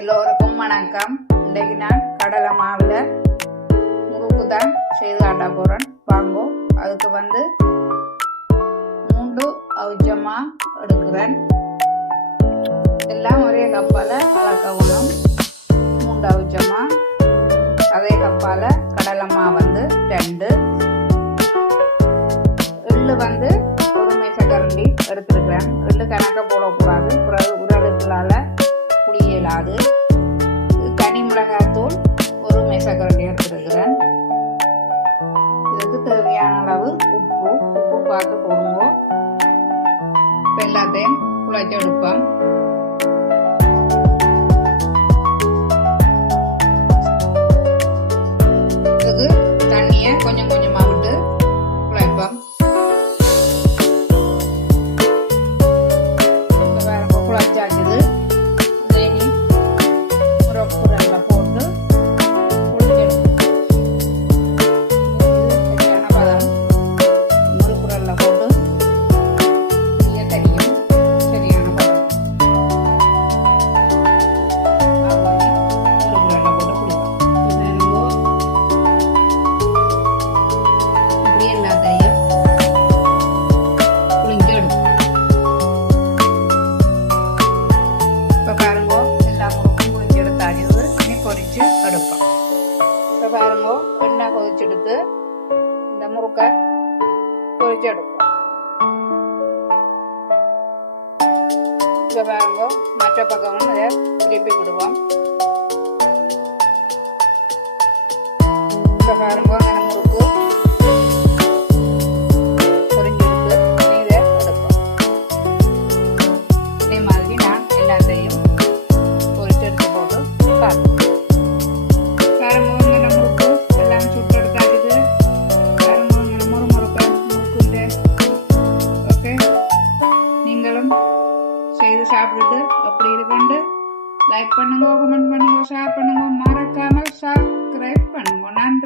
எல்லோருக்கும் வணக்கம். இன்றைக்கு நான் கடலை மாவில் முறுக்கு தான் செய்து காட்ட போகிறேன். வாங்கோ. அதுக்கு 3 அவிச்சமா எடுக்கிறேன். எல்லாம் ஒரே கப்பால் அளக்கணும். 3 அவிச்சமா, அதே கப்பால் கடலை மாவு 2, எள்ளு 1 மேசக்கரண்டி எடுத்துருக்கிறேன். எள்ளு கணக்க போடக்கூடாது, உரலுக்குள்ளால புளியலாது. தனி மிளகாய்த்தூள் 1 மேசக்கரண்டி எடுத்துருக்கிறேன். இதுக்கு தேவையான அளவு உப்பு பார்த்து போடுங்க. எல்லாத்தையும் குழைச்சி எடுப்போம். இதுக்கு தண்ணியை கொஞ்சம் கொஞ்சமாக விட்டு குழைப்போம். குழைச்சாச்சுது. முறக்குரல்ல போட்டு சரியான பதம். முறுக்குரல்ல போட்டு தெரியும் சரியான பதம். முறுக்குரல்ல போட்டு குடிப்போம். இப்படி எல்லாத்தையும் குளிஞ்சு எடுக்கும். இப்போ பாருங்க, எல்லா முறுக்கும் குளிஞ்சு எடுத்தாச்சு. இனி பொரிச்சு எடுப்போம். இப்போ பாருங்க, எண்ணெய் கொதிச்செடுத்து இந்த முறுக்கை பொரிச்சு எடுப்போம். இப்போ பாருங்க, மற்ற பக்கமும் இதை திருப்பி விடுவோம். இப்போ பாருங்க, அந்த முறுக்கு பொரிஞ்செடுத்து இதை எடுப்போம். இதே மாதிரி நான் எல்லாத்தையும் பொரிச்சு எடுத்து போட்டு பார்ப்போம். காரமுருங்கன முறுக்கு எல்லாம் சுட்டு எடுத்தாக்குது. காரமுருங்கன முறுக்குண்டு. ஓகே, நீங்களும் செய்து சாப்பிட்டுட்டு எப்படி இருக்குண்டு லைக் பண்ணுங்க, கமெண்ட் பண்ணுங்க, ஷேர் பண்ணுங்க, மறக்காம சப்ஸ்கிரைப் பண்ணுங்க. நன்றி.